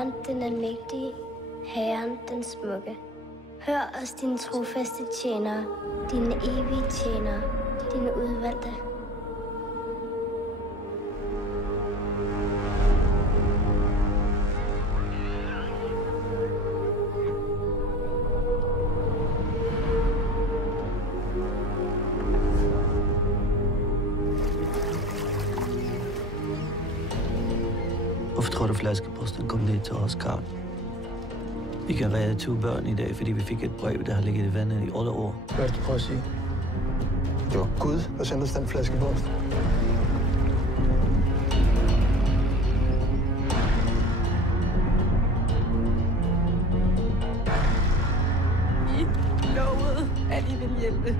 Herren den almægtige, Herren den smukke. Hør os, dine trofaste tjenere, dine evige tjenere, dine udvalgte. Hvorfor tror du, flaskeposten kom ned til os, Karl? Vi kan redde 2 børn i dag, fordi vi fik et brev, der har ligget i vandet i 8 år. Hvad er det, du prøver at sige? Det var Gud, der sendte os den flaskepost. I lovede, at I ville hjælpe.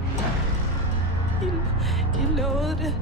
I lovede det.